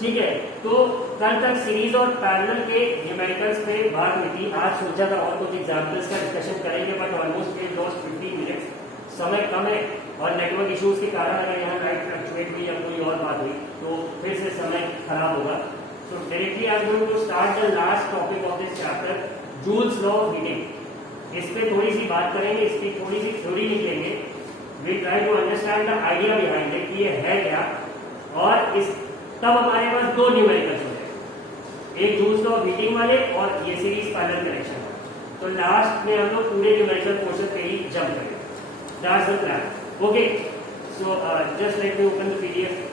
ठीक है, तो कल तक सीरीज और पैरेलल के न्यूमेरिकल्स पे बात हुई थी। आज सोचा था और कुछ एग्जांपल्स का डिस्कशन करेंगे, but almost we lost 15 minutes, समय कम है और नेटवर्क इश्यूज के कारण अगर यहाँ लाइट फ्लक्चुएट हुई या कोई और बात हुई तो फिर से समय खराब होगा। So directly I am going to start the last topic of this chapter, Joule's law of heating. इस पे थोड़ी सी बात करेंगे, इसकी थोड़ी सी थ्योरी लिखेंगे। We try to understand the idea behind it, ये है क्या, और इस तब हमारे पास दो न्यूमेरिकल्स हो गए, एक जूल्स लॉ ऑफ हीटिंग वाले और ये सीरीज पैरेलल कनेक्शन। तो लास्ट में हम लोग पूरे न्यूमेरिकल पोर्शन पे ही जंप करेंगे। That's the plan. Okay, so just let me open the PDF.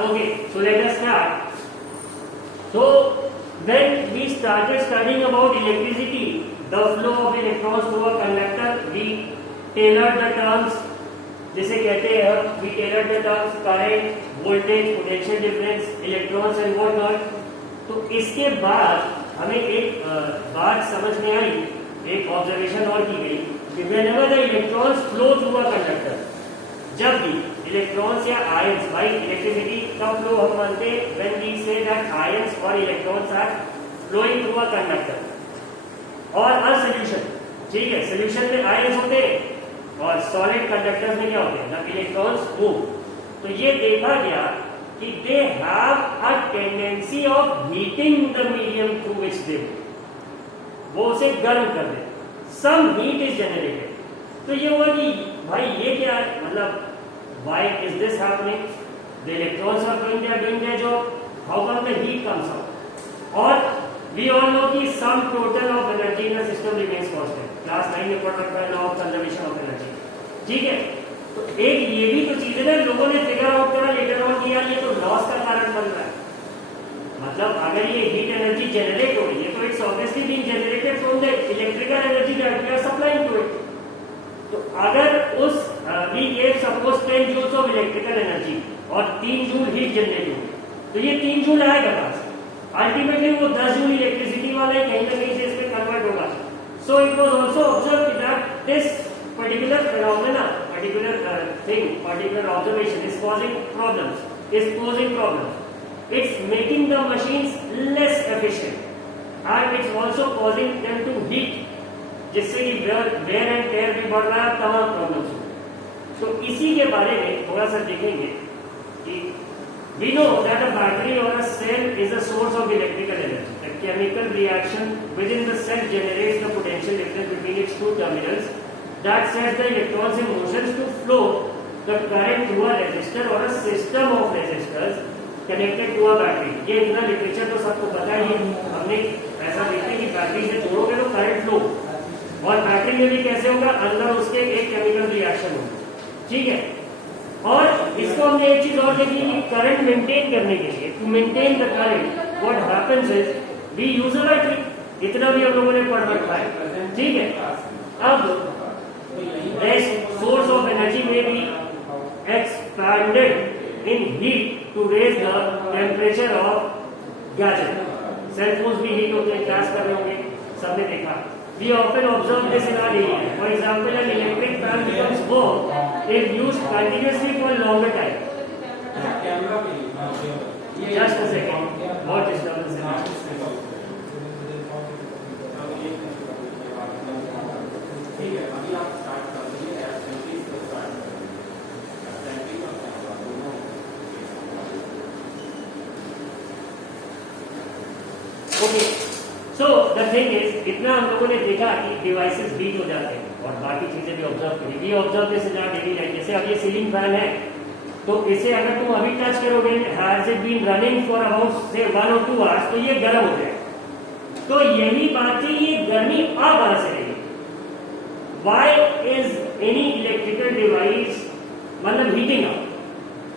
Okay, so let us start. So when we started studying about electricity, the flow of electrons through a conductor, we tailored the terms, जिसे कहते हैं we tailored the terms current, voltage, potential difference, electrons and whatnot. तो इसके बाद हमें एक बात समझ में आई, एक ऑब्जर्वेशन और की गई कि whenever the electrons flow through a conductor, जब भी इलेक्ट्रॉन्स या आयंस, भाई इलेक्ट्रिसिटी का फ्लो हम मानते हैं when we say that ions और electrons are flowing through a conductor और अ सॉल्यूशन। ठीक है, सॉल्यूशन में आयंस होते हैं और सॉलिड कंडक्टर्स में क्या होते हैं, द इलेक्ट्रॉन्स मूव। तो ये देखा गया कि they have a tendency of heating the medium through which they move, वो उसे गर्म कर दे, सम हीट इज जनरेटेड। तो ये हुआ कि भाई ये क्या है, मतलब why is this happening? The electrons are doing their job. How come the heat comes out? और we all know कि some total of energy in the system remains constant. Class 9 में पढ़ा था law of conservation of energy. ठीक है, तो एक ये भी तो चीज है ना, लोगों ने फिगर आउट करा लेटर ऑन किया, ये तो लॉस का कारण बन रहा है। मतलब अगर ये हीट एनर्जी जनरेट हो रही है तो it's obviously being generated from the electrical energy that we are supplying to it. तो अगर उस we gave suppose 10 joules of electrical energy और 3 जूल हीट जनरेट होगी, तो ये 3 जूल आएगा पास, अल्टीमेटली वो 10 जूल इलेक्ट्रिसिटी वाला है, कहीं ना कहीं से इसमें कन्वर्ट होगा। So it was also observed that this particular phenomena, particular thing, particular observation is causing problems, is posing problems, it's making the machines less efficient and it's also causing them to heat, जिससे कि where and tear भी बढ़ रहा है, तमाम problems. तो इसी के बारे में थोड़ा सा देखेंगे कि we know that a battery or a cell is a source of electrical energy. A chemical reaction within the cell generates the potential difference between its two terminals that sets the electrons in motion to flow the current through a resistor or a system of resistors connected to a battery. ये इतना literature तो सबको पता ही है, हमने ऐसा देखते हैं कि बैटरी से जोड़ोगे तो करंट फ्लो, और बैटरी में भी कैसे होगा, अंदर उसके एक केमिकल रिएक्शन होगा। ठीक है, और इसको हमने एक चीज और देखी कि करंट मेंटेन करने के लिए, to maintain the current what happens is we use a battery. इतना भी हम लोगों ने पढ़ रखा है। ठीक है, अब सोर्स ऑफ एनर्जी में be expanded in heat to raise the temperature of gadget. Cell phones भी हीट होते हैं, क्लास कर रहे होंगे, सबने देखा। We often observe this in our area. For example, an electric fan becomes warm if used continuously for a longer time. Just a second. What is disturbance? ठीक है, अभी आप स्टार्ट कर दीजिए, एसेंबली से स्टार्ट करें। असेंबली का क्या होगा, दोनों। Okay, so the thing is, इतना हम लोगों ने देखा कि डिवाइसेस हीट हो जाते हैं और बाकी चीजें भी ऑब्जर्व करी। We observe this in our daily life. जैसे अब ये सीलिंग फैन है, तो इसे अगर तुम अभी टच करोगे, has it been running for about से 1 or 2 आवर्स, तो ये गर्म हो जाएगा। तो यही बात थी, ये गर्मी अब कहां से रहेगी, why is any electrical device मतलब हीटिंग अप।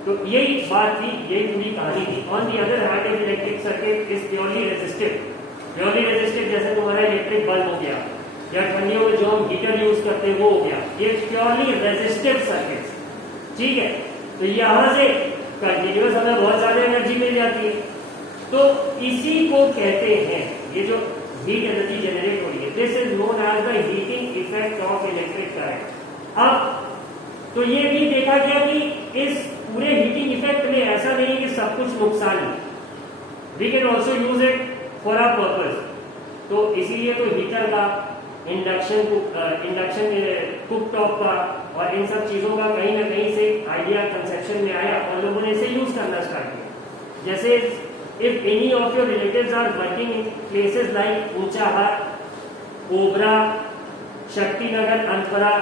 तो यही बात थी, यही पूरी कहानी थी। On the other hand if electric circuit is purely resistive, purely resistive जैसे तुम्हारा इलेक्ट्रिक बल्ब हो गया या ठंडियों में जो हम हीटर यूज करते हैं वो हो गया, ये प्योरली रेजिस्टिव सर्किट, ठीक है। तो यहां से कंटिन्यूअस हमें बहुत ज्यादा एनर्जी मिल जाती है। तो इसी को कहते हैं, ये जो हीट एनर्जी जनरेट हो रही है, this is known as the heating effect of electric current. अब तो ये भी देखा गया कि इस पूरे हीटिंग इफेक्ट में ऐसा नहीं कि सब कुछ नुकसान है, we can also use it for our purpose. तो इसीलिए तो हीटर का, इंडक्शन कुकटॉप का और इन सब चीजों का कहीं ना कहीं से आइडिया कंसेप्शन में आया और लोगों ने इसे यूज करना स्टार्ट किया। जैसे if any of your relatives are working in places like Unchahar, Obra, Shaktinagar, Anpara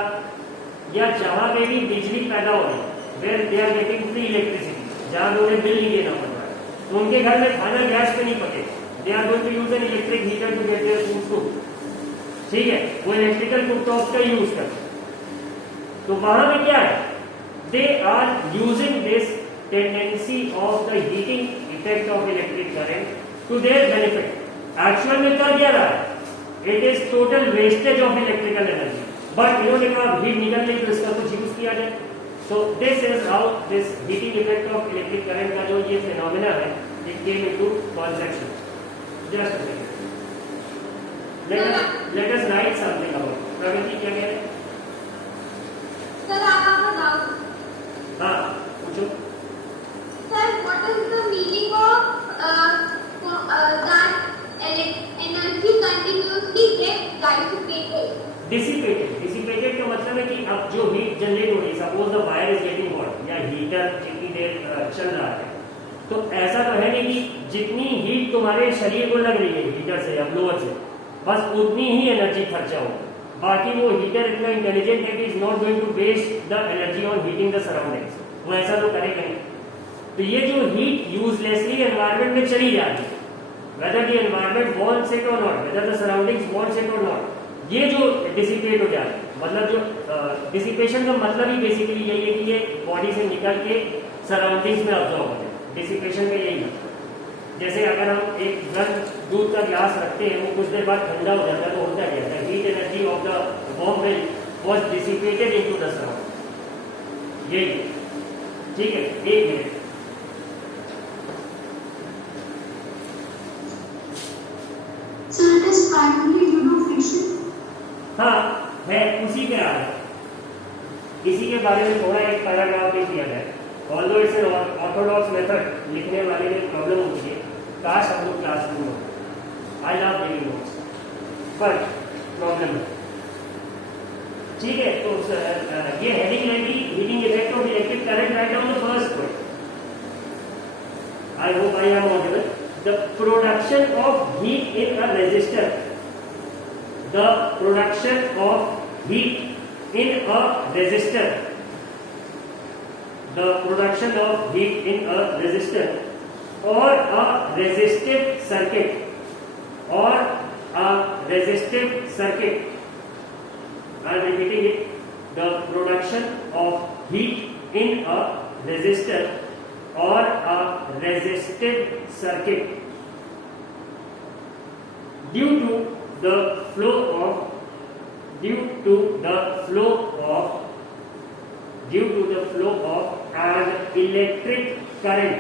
या जहां पे भी बिजली पैदा हो रही, where they are getting free electricity, जहां उन्हें बिल नहीं देना पड़ रहा है, तो उनके घर में खाना गैस पे नहीं पके, they are going to use an electric heater to get their food cooked, ठीक है। वो इलेक्ट्रिकल कुकटॉप का यूज करते हैं। तो वहां में क्या है, they are using this tendency of the heating effect of electric current to their benefit. Actual में कर क्या रहा है, it is total wastage of electrical energy, but इन्होंने कहा हीट निकल रही तो इसका कुछ यूज किया जाए। So this is how this heating effect of electric current का जो ये फिनोमेना है, it came into conception. Just a second, let us write something about it. प्रगति क्या कह रहे हैं? सर आप बताओ। हाँ पूछो। Sir what is the meaning of that energy continuously gets dissipated? Dissipated का मतलब है कि अब जो हीट जनरेट हो रही है, suppose the wire is getting hot या हीटर जितनी देर चल रहा है, तो ऐसा तो है नहीं कि जितनी हीट तुम्हारे शरीर को लग रही है हीटर से या ब्लोअर से, बस उतनी ही एनर्जी खर्चा हो। बाकी वो हीटर इतना इंटेलिजेंट है कि is not going to waste the energy on heating the surroundings, वो ऐसा तो करेगा नहीं। तो ये जो हीट यूजलेसली एनवायरमेंट में चली जाती है, whether the environment wants it और not, whether the surroundings wants it और नॉट, ये जो डिसिपेट हो जाती है, मतलब जो डिसिपेशन का मतलब ही बेसिकली यही है कि ये बॉडी से निकल के सराउंडिंग्स में अब्जॉर्ब हो जाए। डिसिपेशन का यही है। जैसे अगर हम एक गर्म दूध का ग्लास रखते हैं, वो कुछ देर बाद ठंडा हो जाता है, तो होता क्या है, heat energy of the warm milk was dissipated into the surrounding, यही, ठीक है। एक minute, So it is primarily due to friction? हाँ है, उसी के आ रहा है, इसी के बारे में थोड़ा एक पैराग्राफ लिख दिया गया। Although it's an Orthodox method, लिखने वाले में प्रॉब्लम होती है, काश हम लोग क्लासरूम हो, आई लव टेकिंग नोट्स, पर प्रॉब्लम है, ठीक है। तो ये हेडिंग रहेगी heating effect of electric current, right down the first point, I hope I am audible. The production of heat in a resistor, the production of heat in a resistor, the production of heat in a resistor or a resistive circuit or a resistive circuit, I am repeating it, the production of heat in a resistor or a resistive circuit due to the flow of an electric current,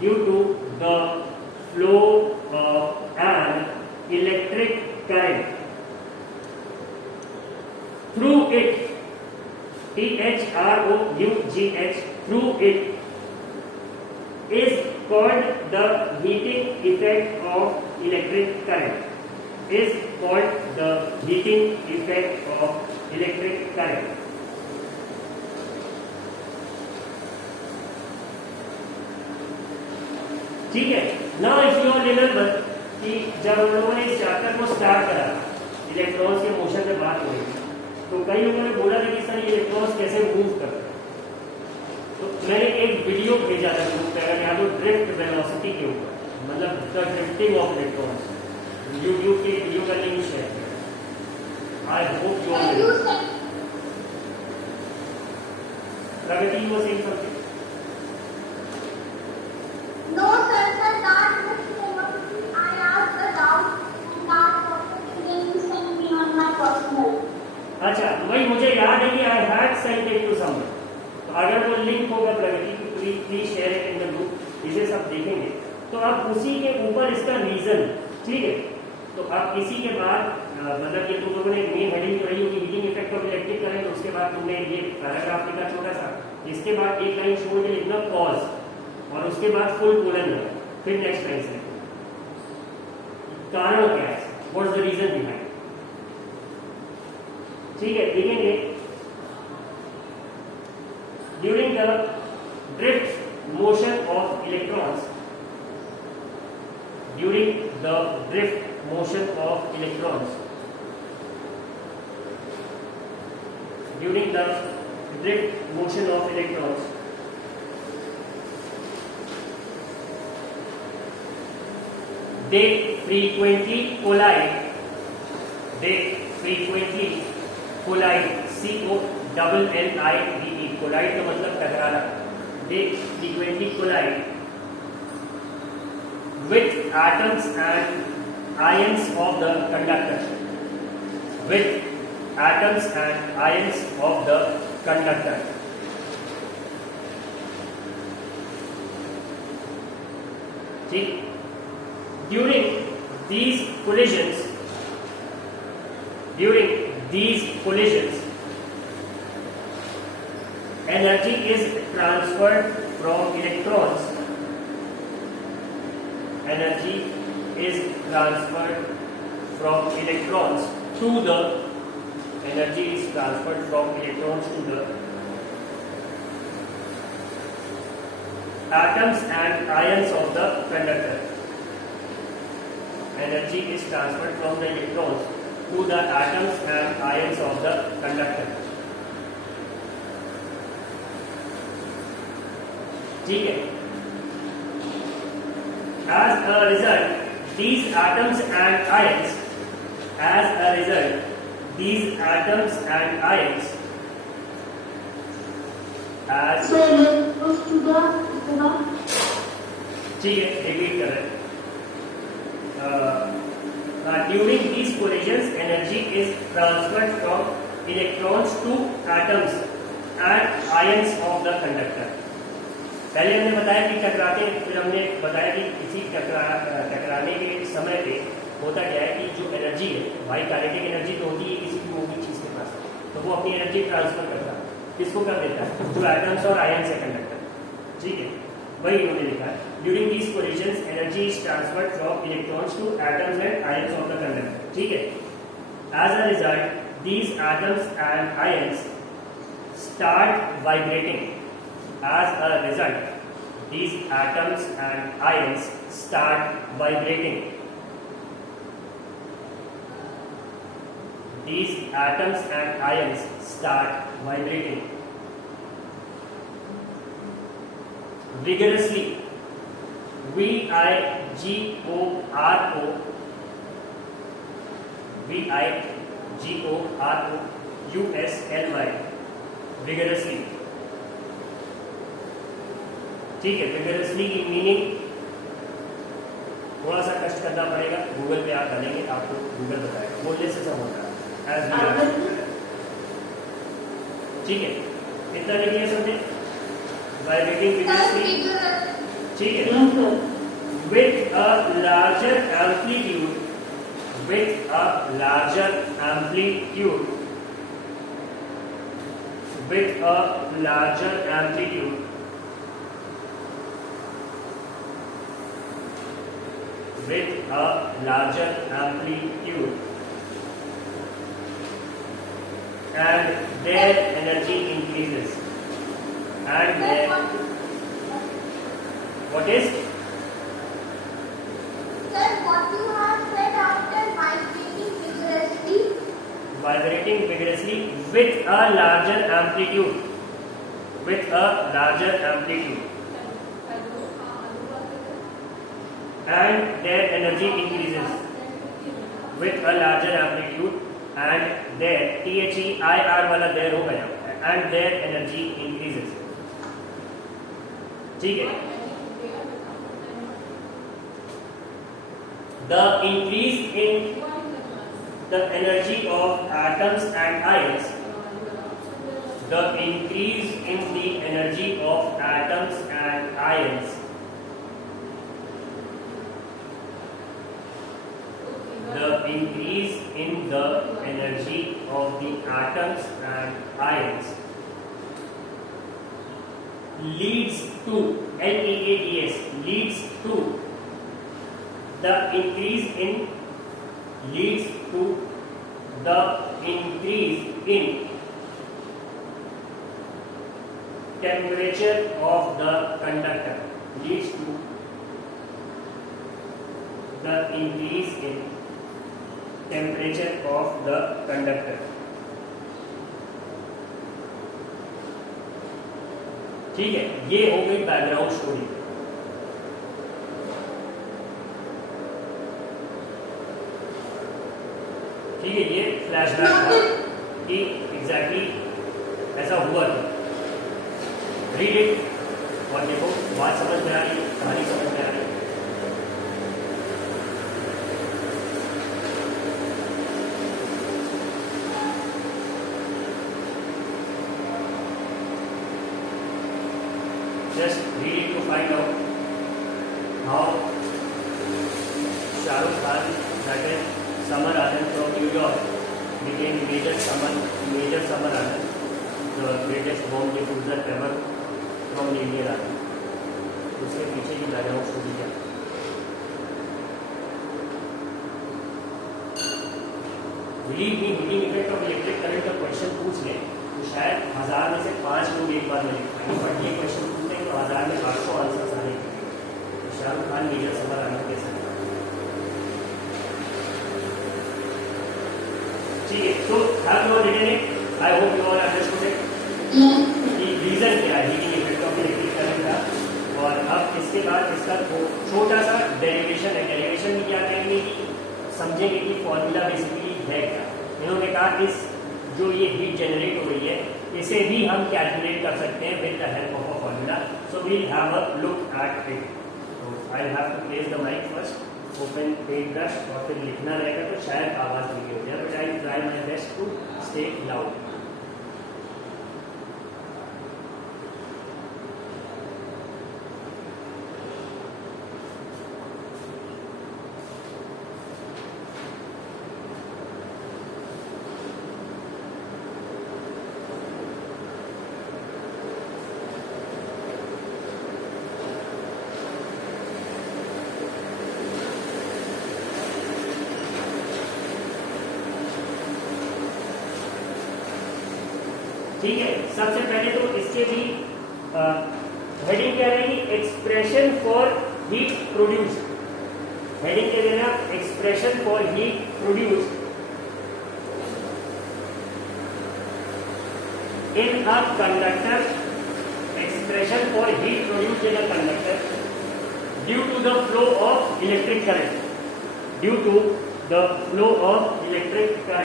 due to the flow of an electric current through it, THROUGH, through it is called the heating effect of electric current, is called the heating effect of electric current. ठीक है। Now if you remember कि जब हम लोगों ने इस chapter को start करा, इलेक्ट्रॉन्स के मोशन पे बात हुई, तो कई लोगों ने बोला था कि सर ये इलेक्ट्रॉन्स कैसे मूव करते हैं। तो मैंने एक वीडियो भेजा था ग्रुप पे, अगर यहाँ तो ड्रिफ्ट वेलोसिटी के ऊपर, मतलब the drifting of electrons, YouTube की वीडियो का लिंक शेयर करें। आई hope you Pragati, you were saying something? No, sir, that was I asked the doubt and that person again sent me on my personal. अच्छा, वही मुझे याद है कि I had sent it to someone. तो अगर वो लिंक होगा प्रगति की, please share it in the group, इसे सब देखेंगे। तो आप उसी के ऊपर इसका रीजन, ठीक है, तो आप इसी के बाद मतलब ये तुम लोगों ने मेन हेडिंग तो रही होगी heating effect of electric current, उसके बाद तुमने ये पैराग्राफ लिखा छोटा सा, इसके बाद एक लाइन छोड़ के लिखना कॉज, और उसके बाद फुल कोलन में, फिर नेक्स्ट लाइन से कारण क्या है, what is the reason behind. ठीक है, देखेंगे during the drift motion of electrons, during the drift motion of electrons, during the drift motion of electrons, they frequently collide, C-O-L-L-I-D-E, collide का मतलब टकराना, they frequently collide with atoms and ions of the conductor, with atoms and ions of the conductor. ठीक, during these collisions, energy is transferred from electrons. Energy is transferred from electrons to the atoms and ions of the conductor. Energy is transferred from the electrons to the atoms and ions of the conductor. ठीक है, as a result these atoms and ions, ठीक है, repeat कर रहे हैं, during these collisions energy is transferred from electrons to atoms and ions of the conductor. पहले हमने बताया कि टकराते, फिर हमने बताया कि किसी टकराने के समय पे होता क्या है कि जो एनर्जी है, भाई काइनेटिक एनर्जी तो होती है किसी भी मूविंग चीज के पास, तो वो अपनी एनर्जी ट्रांसफर करता है, किसको कर देता है, जो एटम्स और आयन से कंडक्टर। ठीक है, वही इन्होंने लिखा है, during these collisions energy is transferred from electrons to atoms and ions of the conductor. ठीक है, as a result these atoms and ions start vibrating. As a result, these atoms and ions start vibrating. These atoms and ions start vibrating vigorously. V-I-G-O-R-O, V-I-G-O-R-O-U-S-L-Y, vigorously. ठीक है, vigorously की meaning थोड़ा सा कष्ट करना पड़ेगा, गूगल पे आप डालेंगे आपको गूगल बताएगा, बोलने से सब होता है एज। ठीक है, इतना लिखिए समझे, वाइब्रेटिंग विगरसली। ठीक है, with a larger amplitude, with a larger amplitude, with a larger amplitude, with a larger amplitude, and their energy increases, and their, what is? Sir, what you have said after vibrating vigorously with a larger amplitude, with a larger amplitude, and their energy increases with a larger amplitude, and their THEIR वाला there हो गया, and their energy increases. ठीक है. The increase in the energy of atoms and ions. The increase in the energy of atoms and ions. The increase in the energy of the atoms and ions leads to LEADS leads to the increase in temperature of the conductor leads to the increase in temperature of the conductor. ठीक है, ये हो गई background story. ठीक है, ये flashback था कि एग्जैक्टली ऐसा हुआ था. रीड इट और देखो बात समझ में आ रही है, कहानी समझ में आ रही है. Just read it to find out how Shahrukh Khan, that is Samar Anand from New York, became Major Samar Anand, the greatest bomb diffuser ever from the Indian Army. उसके पीछे की बैकग्राउंड स्टोरी क्या? Believe me, heating effect of electric current का question पूछ ले तो शायद 1000 में से 5 लोग एक बार में लिख पाएंगे, बट ये क्वेश्चन पूछते हैं तो 1000 में 800 आंसर्स आने के. तो शाहरुख खान मेजर समर आनंद के साथ. ठीक है, तो have you all written it? I hope you all understood it. कि रीजन क्या है heating effect of electric current का. और अब इसके बाद इसका छोटा सा डेरिवेशन है. डेरिवेशन में क्या कहेंगे कि समझेंगे कि फॉर्मूला बेसिकली है क्या. इन्होंने कहा इस जो ये हीट जनरेट हो रही है इसे भी हम कैलकुलेट कर सकते हैं with the help of a formula. So we will have a look at it. तो I have to place the mic first, open paint brush और फिर लिखना रहेगा तो शायद आवाज नहीं हो जाए, but I try my best to stay loud. ठीक है, सबसे पहले तो इसके भी हेडिंग क्या रहेगी? Expression for heat produce. Heading क्या देना? Expression for heat produce in a conductor. Expression for heat produce in a conductor due to the flow of electric current. Due to the flow of electric current.